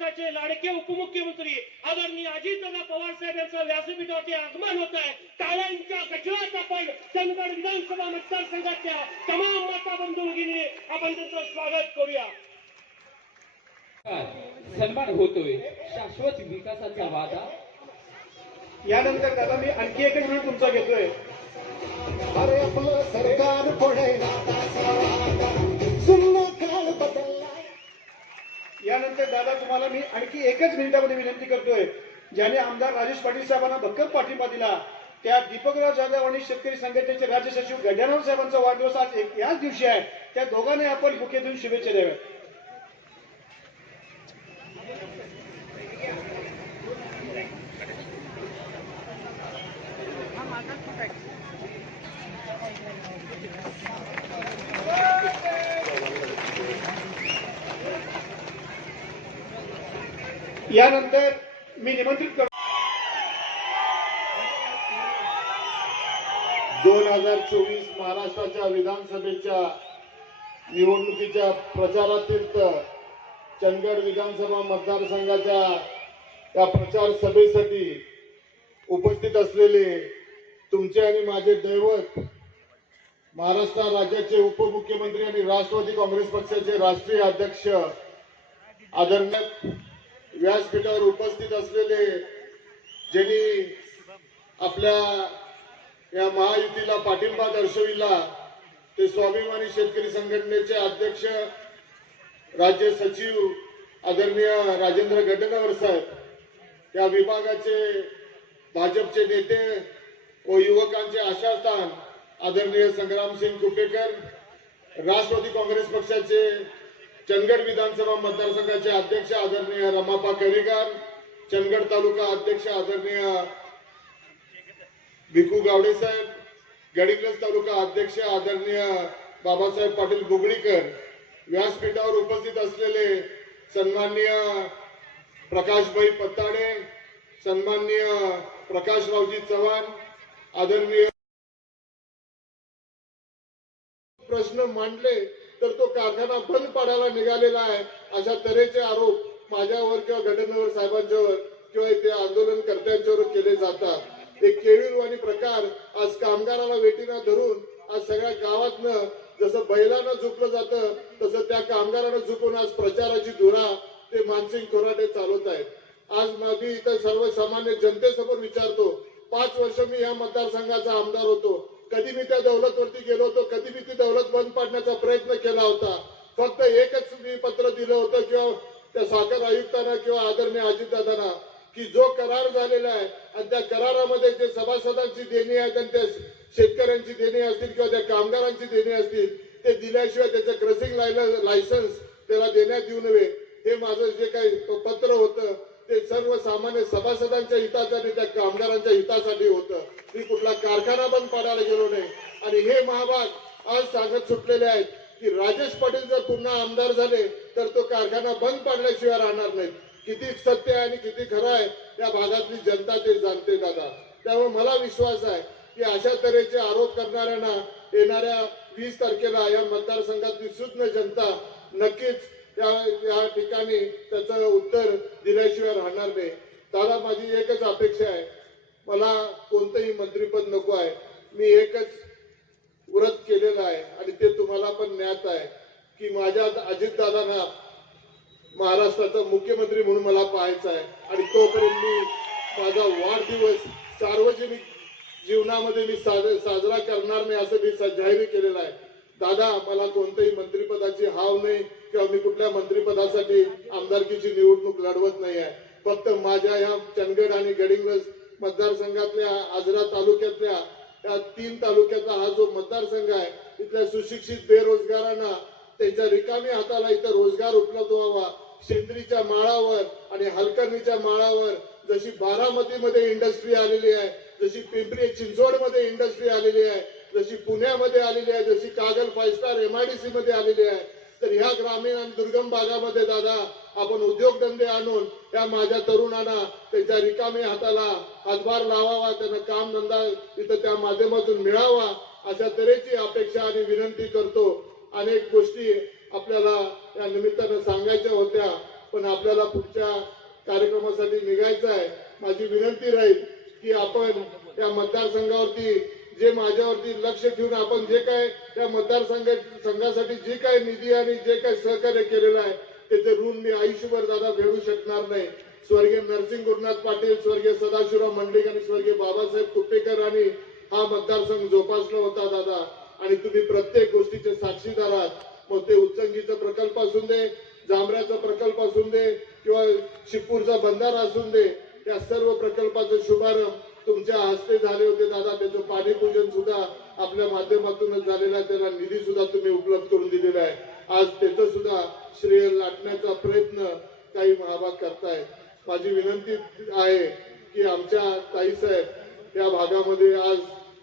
महाराष्ट्राचे लाडके उपमुख्यमंत्री आदरणीय अजितदादा पवार साहेब यांचं व्यासपीठावरती आगमन होत आहे. टाळ्यांच्या गजरात आपण चंदगड विधानसभा मतदारसंघाच्या तमाम माता बंधू भगिनी आपण त्यांचं स्वागत करूया. सन्मान होतोय शाश्वत विकासाचा वादा. यानंतर दादा मी आणखी एक मिनिट तुमचा घेतोय. अरे आपलं सरकार पुढे जुनं काळ बदललाय यानंतर दादा तुम्हाला मी आणखी एकच मिनिटामध्ये विनंती करतोय. ज्याने आमदार राजेश पाटील साहेबांना भक्कम पाठिंबा दिला. त्या दीपकराव जाधव आणि शेतकरी संघटनेचे राज्य सचिव गजानन साहेबांचा वाढदिवस आज याच दिवशी आहे. त्या दोघांनी आपण बुके देऊन शुभेच्छा द्याव्यात. यानंतर मी निमंत्रित करतो. दोन हजार चोवीस महाराष्ट्राच्या विधानसभेच्या निवडणुकीच्या प्रचारातीर्थ चंदगड विधानसभा मतदारसंघाच्या या प्रचार सभेसाठी उपस्थित असलेले तुमचे आणि माझे दैवत महाराष्ट्र राज्याचे उपमुख्यमंत्री आणि राष्ट्रवादी काँग्रेस पक्षाचे राष्ट्रीय अध्यक्ष आदरणीय व्यासपीठावर उपस्थित असलेले ज्यांनी आपल्या या महायुतीला पाठिंबा दर्शविला ते स्वाभिमानी शेतकरी संघटनेचे अध्यक्ष राज्य सचिव आदरणीय राजेंद्र गटनावर साहेब या विभागाचे भाजपचे नेते व युवकांचे आशास्थान आदरणीय संग्रामसिंग कुपेकर राष्ट्रवादी काँग्रेस पक्षाचे चंदगड विधानसभा मतदारसंघाचे अध्यक्ष आदरणीय रमापा करेगार चंदगड तालुका अध्यक्ष आदरणीय भिकू गावडे साहेब गडिंग्लज तालुका अध्यक्ष आदरणीय बाबासाहेब पाटील बुगळीकर व्यासपीठावर उपस्थित असलेले सन्माननीय प्रकाशभाई पत्ताडे सन्माननीय प्रकाशरावजी चव्हाण आदरणीय प्रश्न मांडले. तर तो कारखाना बंद पाडायला निघालेला आहे. अशा तऱ्हेचे आरोप माझ्यावर किंवा घटनेवर साहेबांच्यावर किंवा इथे आंदोलनकर्त्यांच्यावर केले जातात. एक केळीवाणी प्रकार आज कामगाराला वेटीना धरून आज सगळ्या गावातनं जसं बैलानं झुकलं जातं तसं त्या कामगारानं झुकून आज प्रचाराची धुरा ते मानसिंग खोराटे चालवत आहेत. आज माझी इथं सर्वसामान्य जनतेसमोर विचारतो पाच वर्ष मी या मतदारसंघाचा आमदार होतो. कधी मी त्या दौलतवरती गेलो होतो कधी मी ती दौलत बंद पाडण्याचा प्रयत्न केला होता. फक्त एकच मी पत्र दिलं होतं किंवा त्या साखर आयुक्तांना किंवा आदरणीय अजितदादांना की जो करार झालेला आहे आणि त्या करारामध्ये जे सभासदांची देणी आहेत आणि त्या शेतकऱ्यांची देणी असतील किंवा त्या कामगारांची देणी असतील ते दिल्याशिवाय त्याचं क्रसिंग लायसन्स त्याला देण्यात येऊ नये. हे माझं जे काही पत्र होतं ते सर्वसामान्य सभासदांच्या हिताचं आणि त्या कामगारांच्या हितासाठी होतं. मी कुठला कारखाना बंद पाडायला गेलो नाही. आणि हे महाभाग आज सांगत सुटलेले आहेत की राजेश पाटील जर पुन्हा आमदार झाले तर तो कारखाना बंद पाडल्याशिवाय राहणार नाही किती सत्य आहे आणि किती खरं आहे त्या भागातली जनता ते जाणते दादा. त्यामुळे मला विश्वास आहे की अशा तऱ्हेचे आरोप करणाऱ्यांना येणाऱ्या वीस तारखेला या मतदारसंघातली सुज्ञ जनता नक्कीच या या ठिकाणी त्याचं उत्तर दिल्याशिवाय राहणार नाही. दादा माझी एकच अपेक्षा आहे. मला कोणतंही मंत्रीपद नको आहे. मी एकच व्रत केलेलं आहे आणि ते तुम्हाला पण ज्ञात आहे की माझ्या अजितदादांना महाराष्ट्राचा मुख्यमंत्री म्हणून मला पाहायचं आहे. आणि तोपर्यंत मी माझा वाढदिवस सार्वजनिक जीवनामध्ये मी साज- साजरा करणार नाही असं मी जाहीर केलेलं आहे. दादा मला कोणत्याही मंत्रिपदाची हाव नाही. किंवा मी कुठल्या मंत्रिपदासाठी आमदारकीची निवडणूक लढवत नाही आहे फक्त माझ्या ह्या चंदगड आणि गडिंग्लज मतदारसंघातल्या आजरा तालुक्यातल्या या तीन तालुक्याचा हा जो मतदारसंघ आहे तिथल्या सुशिक्षित बेरोजगारांना त्यांच्या रिकामी हाताला इथं रोजगार उपलब्ध व्हावा. शेंद्रीच्या माळावर आणि हलकर्णीच्या माळावर जशी बारामतीमध्ये इंडस्ट्री आलेली आहे जशी पिंपरी चिंचवडमध्ये इंडस्ट्री आलेली आहे जशी पुण्यामध्ये आलेली आहे जशी कागल फाईव्ह स्टार एमआयडीसी मध्ये आलेली आहे तर ह्या ग्रामीण आणि दुर्गम भागामध्ये दादा आपण उद्योगधंदे आणून त्या माझ्या तरुणांना त्यांच्या रिकामी हाताला हातभार लावावा त्यांना काम धंदा तिथं त्या माध्यमातून मिळावा अशा तऱ्हेची अपेक्षा आणि विनंती करतो. अनेक गोष्टी आपल्याला या निमित्तानं सांगायच्या होत्या पण आपल्याला पुढच्या कार्यक्रमासाठी निघायचं आहे. माझी विनंती राहील की आपण या मतदारसंघावरती जे माझ्यावरती लक्ष ठेवून आपण जे काय त्या मतदारसंघ संघासाठी जे काय निधी आणि जे काय सहकार्य केलेलं आहे त्याचे ऋण मी आयुष्यभर दादा फेडू शकणार नाही. स्वर्गीय नरसिंह गुरुनाथ पाटील स्वर्गीय सदाशिवराव मंडलिक आणि स्वर्गीय बाबासाहेब कुपेकर आणि हा मतदारसंघ जोपासला होता दादा. आणि तुम्ही प्रत्येक गोष्टीचे साक्षीदार आहात. मग ते उच्चंगीचा प्रकल्प असून दे जांभऱ्याचा प्रकल्प असून दे किंवा शिपूरचा बंधारा असून दे या सर्व प्रकल्पाचा शुभारंभ तुमच्या हस्ते झाले होते दादा त्याचं पाणी पूजन सुद्धा आपल्या माध्यमातूनच झालेलं आहे. त्याला निधी सुद्धा तुम्ही उपलब्ध करून दिलेला आहे. आज त्याचं सुद्धा श्रेय लाटण्याचा प्रयत्न काही महाभाग करताय माझी विनंती आहे की आमच्या ताईसाहेब या भागामध्ये आज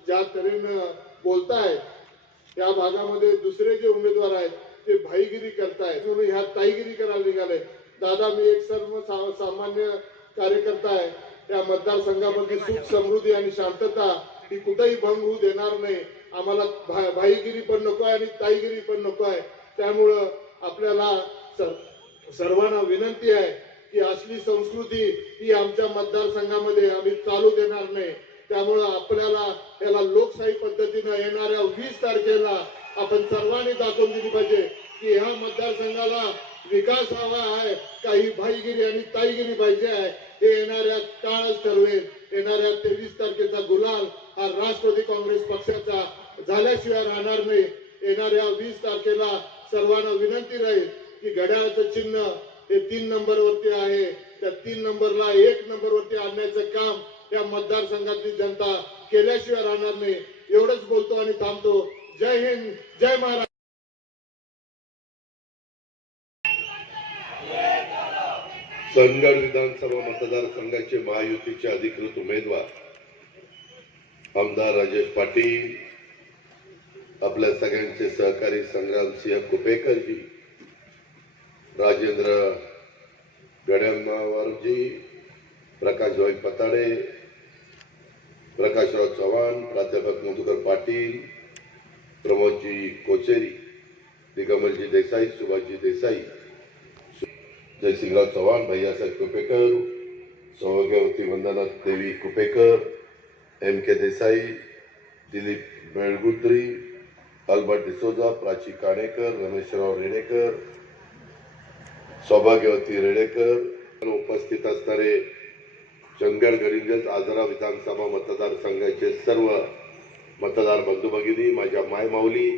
ज्या तऱ्हेनं बोलतायत या भागामध्ये दुसरे जे उमेदवार आहेत ते भाईगिरी करतायत. म्हणून ह्या ताईगिरी करायला निघाले दादा मी एक सर्व सामान्य कार्यकर्ता आहे. या मतदारसंघामध्ये सुख समृद्धी आणि शांतता ही कुठेही भंग होऊ देणार नाही. आम्हाला भा- भाईगिरी पण नको आहे आणि ताईगिरी पण नको आहे. त्यामुळं आपल्याला सर- सर्वांना विनंती आहे की असली संस्कृती ही आमच्या मतदारसंघामध्ये आम्ही चालू देणार नाही. त्यामुळं आपल्याला याला लोकशाही पद्धतीनं येणाऱ्या वीस तारखेला आपण सर्वांनी दाखवून दिली पाहिजे की ह्या मतदारसंघाला विकास हवा आहे. काही भाईगिरी आणि ताईगिरी पाहिजे आहे. हे येणाऱ्या काळच ठरवेल येणाऱ्या तेवीस तारखेचा गुलाल हा राष्ट्रवादी काँग्रेस पक्षाचा झाल्याशिवाय राहणार नाही. येणाऱ्या वीस तारखेला सर्वांना विनंती राहील की घड्याळाचं चिन्ह हे तीन नंबरवरती आहे. त्या तीन नंबरला एक नंबरवरती आणण्याचं काम या मतदारसंघातली जनता केल्याशिवाय राहणार नाही. एवढंच बोलतो आणि थांबतो. जय हिंद जय महाराष्ट्र. चंदगड विधानसभा मतदारसंघाचे महायुतीचे अधिकृत उमेदवार आमदार राजेश पाटील आपल्या सगळ्यांचे सहकारी संग्रामसिंह कुपेकरजी राजेंद्र गड्यांनावरजी प्रकाशभाई पताडे प्रकाशराव चव्हाण प्राध्यापक मधुकर पाटील प्रमोदजी कोचेरी दिगंबरजी देसाई सुभाषजी देसाई जयसिंगराव चव्हाण भैयासाहेब कुपेकर सौभाग्यवती Vandana Devi Kupekar M K Desai Dilip Belgutri Albert D'Souza Prachi Kanekar Rameshrao Redekar सौभाग्यवती रेडेकर उपस्थित असणारे चंदगड गरिंजत आजरा विधानसभा मतदारसंघाचे सर्व मतदार बंधू भगिनी माझ्या मायमाऊली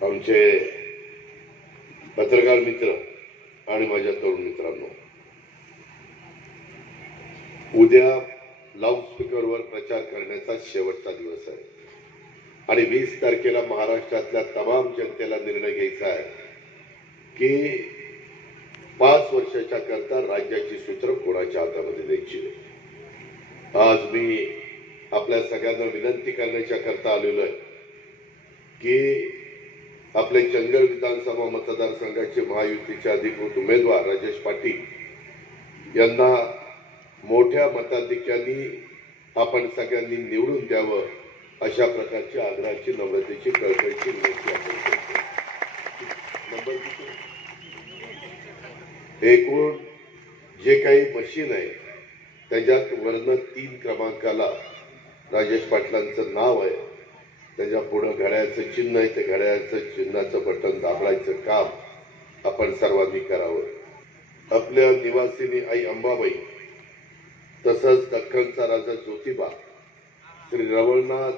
आमचे पत्रकार मित्र आणि माझ्या तरुण मित्रांनो उद्या लाऊडस्पीकरवर प्रचार करण्याचा शेवटचा दिवस आहे. आणि वीस तारखेला महाराष्ट्रातल्या तमाम जनतेला निर्णय घ्यायचा आहे की पाच वर्षाच्या करता राज्याची सूत्र कोणाच्या हातामध्ये द्यायची आज मी आपल्या सगळ्यांना विनंती करण्याच्या करता आलेलो आहे की आपले चंदगड विधानसभा मतदारसंघाचे महायुतीचे अधिकृत उमेदवार राजेश पाटील यांना मोठ्या मताधिक्यांनी आपण सगळ्यांनी निवडून द्यावं अशा प्रकारची आग्रहाची नम्रतेची कळकळीची विनंती आपण करतो. एकूण जे काही मशीन आहे त्याच्यात वर्ण तीन क्रमांकाला राजेश पाटलांचं नाव आहे. त्याच्या पुढं घड्याळाचं चिन्ह आहे ते घड्याळचं चिन्हाचं बटन दाबडायचं काम आपण सर्वांनी करावं. आपल्या निवासिनी आई अंबाबाई तसंच दख्खनचा राजा ज्योतिबा श्री रवळनाथ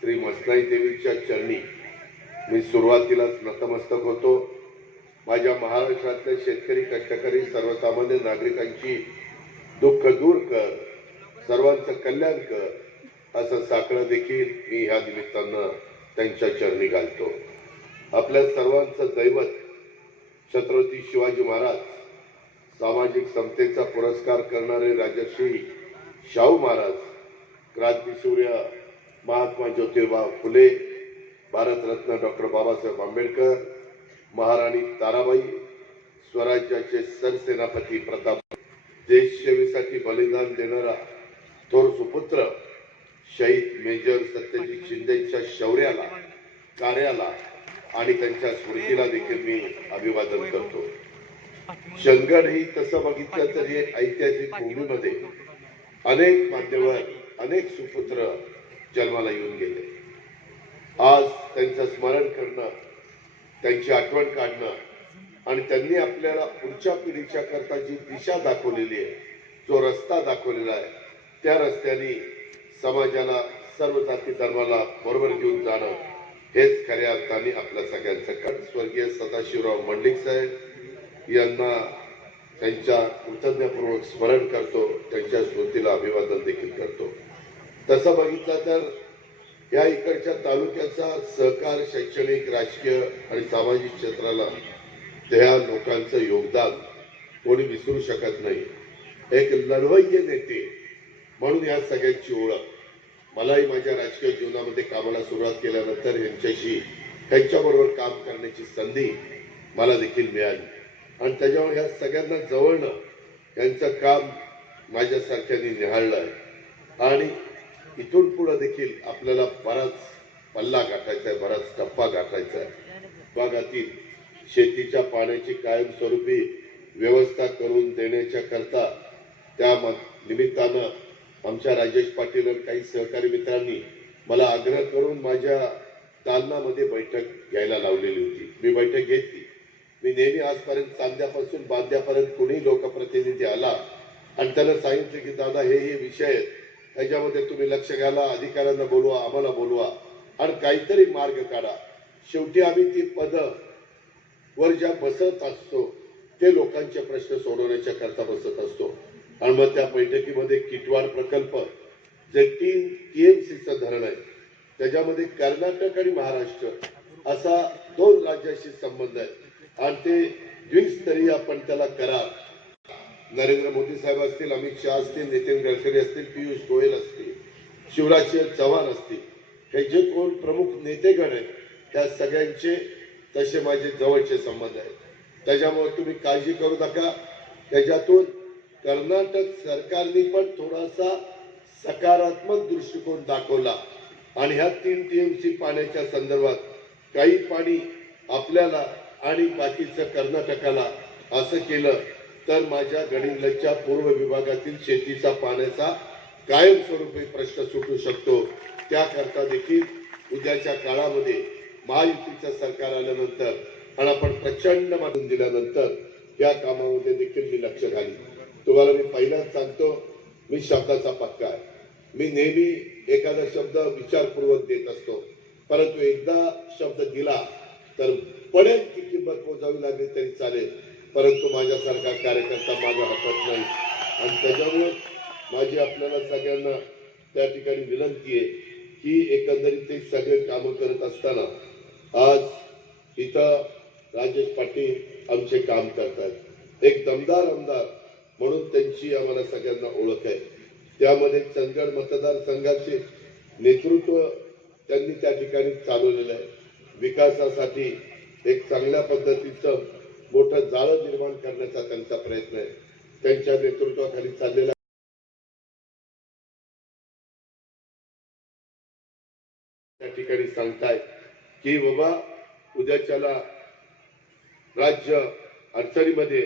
श्री मसनाई देवीच्या चरणी मी सुरुवातीलाच नतमस्तक होतो. माझ्या महाराष्ट्रातल्या शेतकरी कष्टकरी सर्वसामान्य नागरिकांची दुःख दूर कर सर्वांचं कल्याण कर असं साकडं देखील मी ह्या निमित्तानं त्यांच्या चरणी घालतो. आपल्या सर्वांचं दैवत छत्रपती शिवाजी महाराज सामाजिक समतेचा पुरस्कार करणारे राजश्री शाहू महाराज क्रांतीसूर्य महात्मा ज्योतिबा फुले भारतरत्न डॉक्टर बाबासाहेब आंबेडकर महाराणी ताराबाई स्वराज्याचे सरसेनापती प्रताप देशसेवेसाठी बलिदान देणारा थोर सुपुत्र शहीद मेजर सत्यजित शिंदेच्या शौर्याला कार्याला आणि त्यांच्या स्मृतीला देखील मी अभिवादन करतो. चंदगड ही तसं बघितलं तर हे ऐतिहासिक भूमीमध्ये अनेक मान्यवर अनेक सुपुत्र जन्माला येऊन गेले. आज त्यांचं स्मरण करणं त्यांची आठवण काढणं आणि त्यांनी आपल्याला पुढच्या पिढीच्या करता जी दिशा दाखवलेली आहे जो रस्ता दाखवलेला आहे त्या रस्त्याने समाजाला सर्व जाती धर्माला बरोबर घेऊन जाणं हेच खऱ्या अर्थाने आपल्या सगळ्यांचं कट स्वर्गीय सदाशिवराव मंडिक साहेब यांना त्यांच्या कृतज्ञपूर्वक स्मरण करतो त्यांच्या स्मृतीला अभिवादन देखील करतो. तसं बघितलं तर या इकडच्या तालुक्याचा सहकार शैक्षणिक राजकीय आणि सामाजिक क्षेत्राला त्या लोकांचं योगदान कोणी विसरू शकत नाही. एक लढवय्य नेते म्हणून या सगळ्यांची ओळख. मलाही माझ्या राजकीय जीवनामध्ये कामाला सुरुवात केल्यानंतर यांच्याशी त्यांच्याबरोबर काम करण्याची संधी मला देखील मिळाली. आणि त्याच्यामुळे ह्या सगळ्यांना जवळणं यांचं काम माझ्यासारख्यांनी निहाळलं आहे आणि इथून पुढे देखील आपल्याला बराच पल्ला गाठायचा आहे बराच टप्पा गाठायचा आहे भागातील शेतीच्या पाण्याची कायमस्वरूपी व्यवस्था करून देण्याच्या करता त्या निमित्तानं आमच्या राजेश पाटील आणि काही सहकारी मित्रांनी मला आग्रह करून माझ्या दालनामध्ये बैठक घ्यायला लावलेली होती. मी बैठक घेतली. मी नेहमी आजपर्यंत चांद्यापासून बांद्यापर्यंत कुणी लोकप्रतिनिधी आला आणि त्याला सांगितलं की दादा हे हे विषय आहेत. त्याच्यामध्ये तुम्ही लक्ष घाला अधिकाऱ्यांना बोलवा आम्हाला बोलवा आणि काहीतरी मार्ग काढा. शेवटी आम्ही ती पदं वर ज्या बसत असतो ते लोकांचे प्रश्न सोडवण्याच्या करता बसत असतो. आणि मग त्या बैठकीमध्ये किटवाड प्रकल्प जे तीन टीएमसीचं धरण आहे त्याच्यामध्ये कर्नाटक आणि महाराष्ट्र असा दोन राज्याशी संबंध आहे. आणि ते द्विस्तरीय आपण त्याला करार. नरेंद्र मोदी साहेब असतील अमित शहा असतील नितीन गडकरी असतील पियुष गोयल असतील शिवराज चव्हाण असतील हे जे कोण प्रमुख नेतेगण आहेत त्या सगळ्यांचे तसे माझे जवळचे संबंध आहेत. त्याच्यामुळे तुम्ही काळजी करू नका. त्याच्यातून कर्नाटक सरकारने पण थोडासा सकारात्मक दृष्टिकोन दाखवला. आणि ह्या तीन टीएमसी पाण्याच्या संदर्भात काही पाणी आपल्याला आणि बाकीचं कर्नाटकाला असं केलं तर माझ्या गडिंगलच्या पूर्व विभागातील शेतीचा पाण्याचा कायमस्वरूपी प्रश्न सुटू शकतो. त्याकरता देखील उद्याच्या काळामध्ये महायुतीचं सरकार आल्यानंतर आणि आपण प्रचंड मानून दिल्यानंतर या कामामध्ये देखील मी लक्ष घालीन. तुम्हाला मी पहिलाच सांगतो मी शब्दाचा पक्का आहे. मी नेहमी एखादा शब्द विचारपूर्वक देत असतो. परंतु एकदा शब्द दिला तर पडेल ती किंमत मोजावी लागली तरी चालेल. परंतु माझ्यासारखा कार्यकर्ता माझ्या हातात नाही. आणि त्याच्यामुळे माझी आपल्याला सगळ्यांना त्या ठिकाणी विनंती आहे की एकंदरीत ते सगळे कामं करत असताना आज इथं राजेश पाटील आमचे काम करतात. एक दमदार आमदार म्हणून त्यांची आम्हाला सगळ्यांना ओळख आहे. त्यामध्ये चंदगड मतदारसंघाचे नेतृत्व त्यांनी त्या ठिकाणी चालवलेलं आहे. विकासासाठी एक चांगल्या पद्धतीचं मोठं जाळं निर्माण करण्याचा त्यांचा प्रयत्न आहे. त्यांच्या नेतृत्वाखाली चाललेला त्या ठिकाणी सांगतायत की बाबा उद्याच्याला राज्य अडचणीमध्ये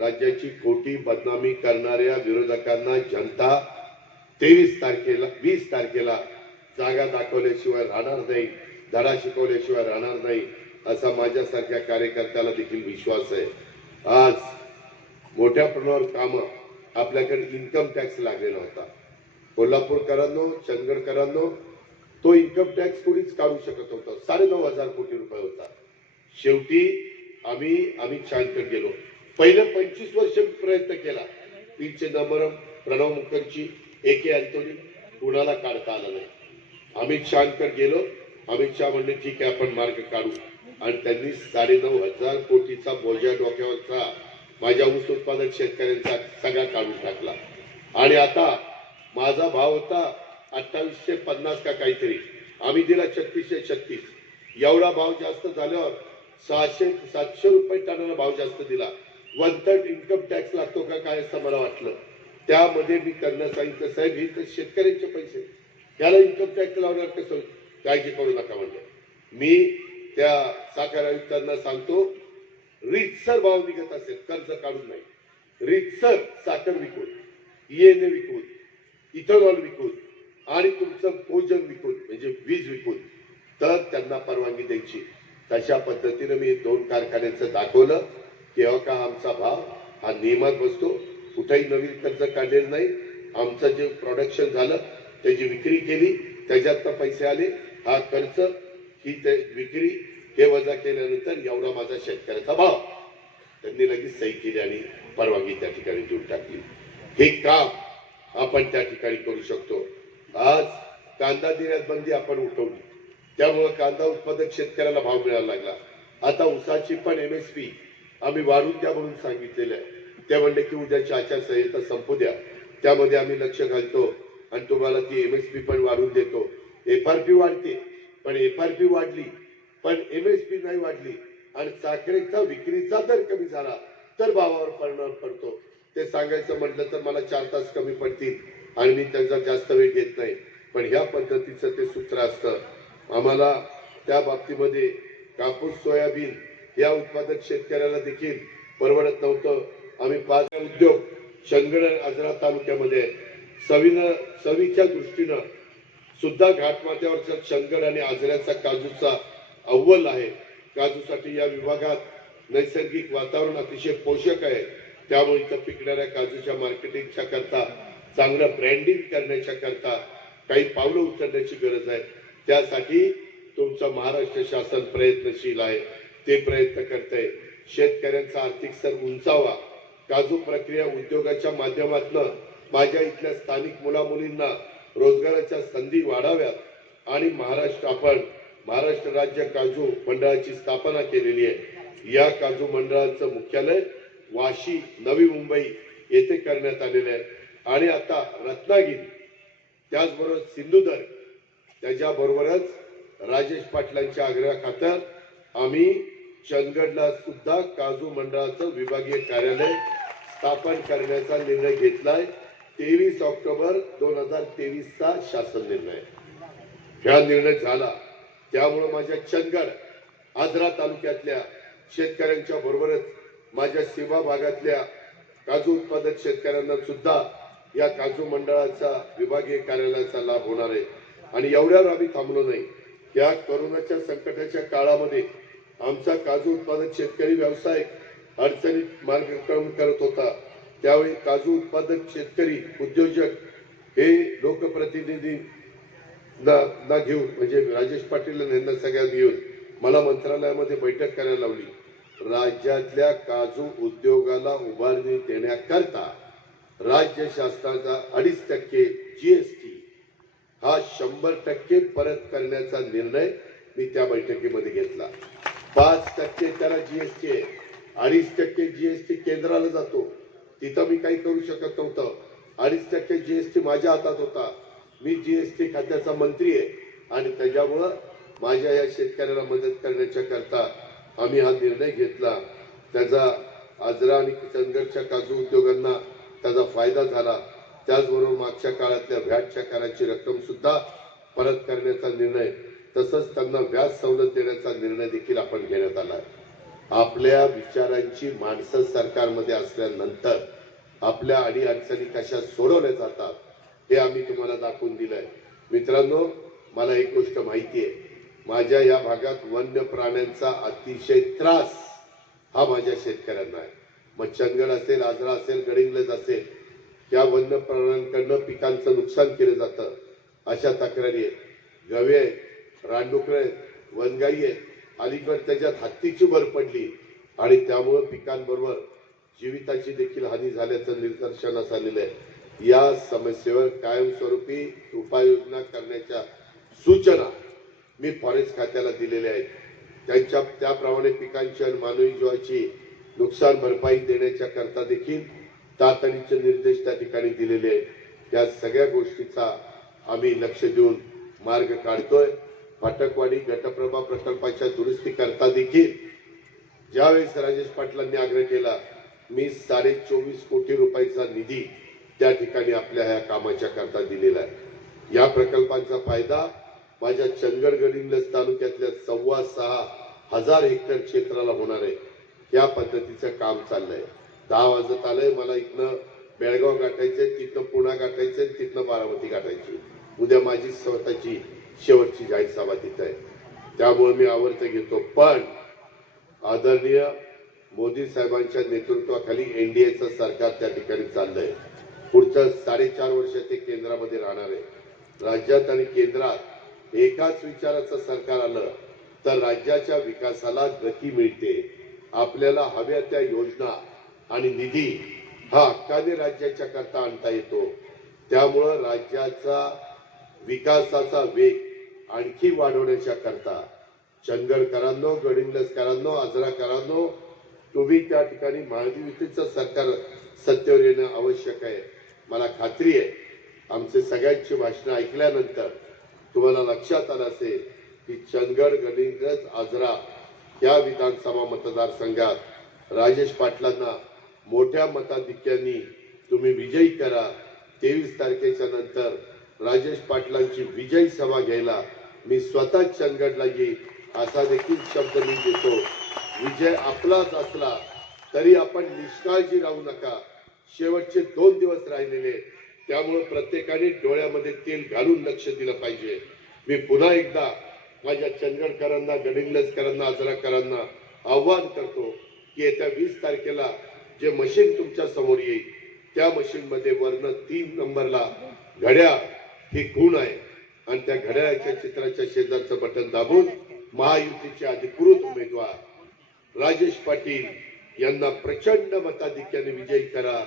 राज्याची खोटी बदनामी करणाऱ्या विरोधकांना जनता तेवीस तारखेला वीस तारखेला जागा दाखवल्याशिवाय राहणार नाही धडा शिकवल्याशिवाय राहणार नाही असा माझ्यासारख्या कार्यकर्त्याला देखील विश्वास आहे. आज मोठ्या प्रमाणावर कामं आपल्याकडे इन्कम टॅक्स लागलेला होता. कोल्हापूरकरांनो चंदगडकरांनो तो इन्कम टॅक्स कोणीच काढू शकत होता साडेनऊ हजार कोटी रुपये होता. शेवटी आम्ही आम्ही शहाकडे गेलो. पहिले पंचवीस वर्ष प्रयत्न केला. तिचे नमरम प्रणव मुखर्जी ए के अँटोनी कुणाला काढता आलं नाही. अमित शहाकडे गेलो. अमित शहा म्हणले ठीक आहे आपण मार्ग काढू. आणि त्यांनी साडेनऊ हजार कोटीचा बोजा डोक्यावरचा माझ्या ऊस उत्पादक शेतकऱ्यांचा सगळा काढून टाकला. आणि आता माझा भाव होता अठ्ठावीसशे पन्नास का काहीतरी. आम्ही दिला छत्तीसशे छत्तीस. एवढा भाव जास्त झाल्यावर सहाशे सातशे रुपये टनाला भाव जास्त दिला. वन थर्ड इन्कम टॅक्स लागतो का काय असं मला वाटलं. त्यामध्ये मी त्यांना सांगितलं साहेब हे तर शेतकऱ्यांचे पैसे त्याला इन्कम टॅक्स लावणार कसं? काळजी करू नका म्हणलं. मी त्या साखर आयुक्तांना सांगतो रीतसर भाव निघत असेल कर्ज काढून नाही. रीतसर साखर विकून येणे विकून इथेनॉल विकून आणि तुमचं भोजन विकून म्हणजे वीज विकून तर त्यांना परवानगी द्यायची. तशा पद्धतीनं मी दोन कारखान्याचं दाखवलं. तेव्हा का आमचा भाव? हा नियमात बसतो. कुठेही नवीन कर्ज काढलेलं नाही. आमचं जे प्रोडक्शन झालं त्याची विक्री केली त्याच्यात पैसे आले. हा खर्च ही ते विक्री हे वजा केल्यानंतर एवढा माझा शेतकऱ्याचा भाव. त्यांनी लगेच सही केली आणि परवानगी त्या ठिकाणी देऊन टाकली. हे काम आपण त्या ठिकाणी करू शकतो. आज कांदा देण्यात बंदी आपण उठवली. त्यामुळे कांदा उत्पादक शेतकऱ्याला भाव मिळायला लागला. आता उसाची पण एम एस पी आम्ही वाढून द्या म्हणून सांगितलेलं आहे. त्या म्हणले की उद्याची आचारसंहिता संपू द्या. त्यामध्ये आम्ही लक्ष घालतो आणि तुम्हाला ती एम एस पी पण वाढवून देतो. एफ आर पी वाढते पण एफ आर पी वाढली पण एम एस पी नाही वाढली आणि साखरेचा विक्रीचा दर कमी झाला तर भावावर परिणाम पडतो. ते सांगायचं म्हटलं तर मला चार तास कमी पडतील आणि मी त्याचा जास्त वेळ घेत नाही. पण ह्या पद्धतीचं ते सूत्र असतं. आम्हाला त्या बाबतीमध्ये कापूस सोयाबीन या उत्पादक शेतकऱ्याला देखील परवडत नव्हतं. आम्ही पाच उद्योग चंदगड आणि आजरा तालुक्यामध्ये सवीनं सवीच्या दृष्टीनं सुद्धा घाटमाथ्यावरचा चंदगड आणि आजऱ्याचा काजूचा अव्वल आहे. काजूसाठी या विभागात नैसर्गिक वातावरण अतिशय पोषक आहे. त्यामुळे इथं पिकणाऱ्या काजूच्या मार्केटिंगच्या करता चांगलं ब्रँडिंग करण्याच्या करता काही पावलं उचलण्याची गरज आहे. त्यासाठी तुमचं महाराष्ट्र शासन प्रयत्नशील आहे. ते प्रयत्न करतंय शेतकऱ्यांचा आर्थिक स्तर उंचावा. काजू प्रक्रिया उद्योगाच्या माध्यमातून माझ्या इथल्या स्थानिक मुलामुलींना रोजगाराच्या संधी वाढाव्यात आणि महाराष्ट्र आपण महाराष्ट्र राज्य काजू मंडळाची स्थापना केलेली आहे. या काजू मंडळाचं मुख्यालय वाशी नवी मुंबई येथे करण्यात आलेलं आहे. आणि आता रत्नागिरी त्याचबरोबर सिंधुदुर्ग त्याच्याबरोबरच राजेश पाटलांच्या आग्रह आम्ही चंदगडला सुद्धा काजू मंडळाचं विभागीय कार्यालय स्थापन करण्याचा निर्णय घेतलाय. तेवीस ऑक्टोबर दोन हजार तेवीसचा शासन निर्णय. हा निर्णय झाला. त्यामुळे माझ्या चंदगड आजरा तालुक्यातल्या शेतकऱ्यांच्या बरोबरच माझ्या सीमा भागातल्या काजू उत्पादक शेतकऱ्यांना सुद्धा या काजू मंडळाचा विभागीय कार्यालयाचा लाभ होणार आहे. आणि एवढ्यावर आम्ही थांबलो नाही. या कोरोनाच्या संकटाच्या काळामध्ये आमचा काजू उत्पादक शेतकरी व्यवसाय अडचणीत मार्गक्रमण करत होता. त्यावेळी काजू उत्पादक शेतकरी उद्योजक हे लोकप्रतिनिधी ना ना घेऊन म्हणजे राजेश पाटील यांना सगळ्यांना घेऊन मला मंत्रालयामध्ये बैठक करायला लावली. राज्यातल्या काजू उद्योगाला उभारणी देण्याकरता राज्य शासनाचा अडीच टक्के जीएसटी हा शंभर टक्के परत करण्याचा निर्णय मी त्या बैठकीमध्ये घेतला. पाच टक्के त्याला जीएसटी आहे. अडीच टक्के जीएसटी केंद्राला जातो. तिथं मी काही करू शकत नव्हतं. अडीच टक्के जीएसटी माझ्या हातात होता. मी जीएसटी खात्याचा मंत्री आहे. आणि त्याच्यामुळं माझ्या या शेतकऱ्याला मदत करण्याच्या करता आम्ही हा निर्णय घेतला. त्याचा आजरा आणि किशनगडच्या काजू उद्योगांना त्याचा फायदा झाला. त्याचबरोबर मागच्या काळातल्या व्हॅटच्या कराची रक्कम सुद्धा परत करण्याचा निर्णय तसंच त्यांना व्याज सवलत देण्याचा निर्णय देखील आपण घेण्यात आला आहे. आपल्या विचारांची माणसं सरकारमध्ये असल्यानंतर आपल्या अडी अडचणी कशा सोडवल्या जातात हे आम्ही तुम्हाला दाखवून दिलंय. मित्रांनो मला एक गोष्ट माहिती आहे माझ्या या भागात वन्य प्राण्यांचा अतिशय त्रास हा माझ्या शेतकऱ्यांना आहे. मग चंदगड असेल आजरा असेल गडिंग्लज असेल या वन्य प्राण्यांकडनं पिकांचं नुकसान केलं जातं अशा तक्रारी आहेत. गवे आहेत रानडुकरं आहेत वनगाई आहेत. अलीकड त्याच्यात हत्तीची भर पडली. आणि त्यामुळं पिकांबरोबर जीविताची देखील हानी झाल्याचं निदर्शनास आलेलं आहे. या समस्येवर कायमस्वरूपी उपाययोजना करण्याच्या सूचना मी फॉरेस्ट खात्याला दिलेल्या आहेत. त्यांच्या त्याप्रमाणे पिकांची आणि मानवी जीवाची नुकसान भरपाई देण्याच्या करता देखील तातडीचे निर्देश त्या ठिकाणी दिलेले आहेत. या सगळ्या गोष्टीचा आम्ही लक्ष देऊन मार्ग काढतोय. फाटकवाडी गटप्रभा प्रकल्पाच्या दुरुस्ती करता देखील ज्यावेळेस राजेश पाटलांनी आग्रह केला मी साडे चोवीस कोटी रुपयाचा निधी त्या ठिकाणी आपल्या ह्या कामाच्या करता दिलेला आहे. या प्रकल्पांचा फायदा माझ्या चंदगड तालुक्यातल्या सव्वा सहा हजार हेक्टर क्षेत्राला होणार आहे. या पद्धतीचं काम चाललंय. दहा वाजत आलंय मला इथनं बेळगाव गाठायचंय तिथनं पुणा गाठायचंय तिथनं बारामती गाठायची उद्या माझी स्वतःची शेवटची जाहीर सभा तिथं आहे. त्यामुळे मी आवर्त घेतो. पण आदरणीय मोदी साहेबांच्या नेतृत्वाखाली एनडीएचं सरकार त्या ठिकाणी चाललंय. पुढचं साडेचार वर्ष ते केंद्रामध्ये राहणार आहे. राज्यात आणि केंद्रात एकाच विचाराचं सरकार आलं तर राज्याच्या विकासाला गती मिळते. आपल्याला हव्या त्या योजना आणि निधी हा हक्काने राज्याच्या करता आणता येतो. त्यामुळं राज्याचा विकासाचा वेग आणखी वाढवण्याच्या करता. चंदगडकरांनो गडिंग्लजकरांनो आजराकरांनो तुम्ही त्या ठिकाणी महायुतीचं सरकार सत्तेवर येणं आवश्यक आहे. मला खात्री आहे आमचे सगळ्यांची भाषणं ऐकल्यानंतर तुम्हाला लक्षात आलं असेल की चंदगड गडिंगलज आजरा या विधानसभा मतदारसंघात राजेश पाटलांना मोठ्या मताधिक्यांनी तुम्ही विजयी करा. तेवीस तारखेच्या नंतर राजेश पाटलांची विजयी सभा घ्यायला मी स्वतः चंदगडला येईल असा देखील शब्द मी देतो. विजय आपलाच असला तरी आपण निष्काळजी राहू नका. शेवटचे दोन दिवस राहिलेले त्यामुळे प्रत्येकाने डोळ्यामध्ये तेल घालून लक्ष दिलं पाहिजे. मी पुन्हा एकदा माझ्या चंदगडकरांना गडिंगलजकरांना आजराकरांना आव्हान करतो की येत्या वीस तारखेला जे मशीन तुमच्यासमोर येईल त्या मशीनमध्ये वर्ण तीन नंबरला घड्याळ ही खूण आहे. आणि त्या घड्याळाच्या चित्राच्या शेजारचं बटन दाबून महायुतीचे अधिकृत उमेदवार राजेश पाटील यांना प्रचंड मताधिक्याने विजयी करा.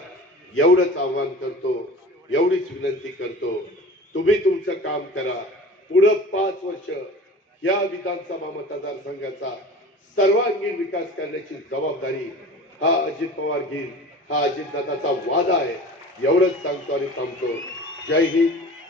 एवढंच आव्हान करतो एवढीच विनंती करतो. तुम्ही तुमचं काम करा. पुढं पाच वर्ष या विधानसभा मतदारसंघाचा सर्वांगीण विकास करण्याची जबाबदारी हा अजित पवार घेईल. हा अजितदादाचा वादा आहे. एवढंच सांगतो आणि थांबतो. जय हिंद.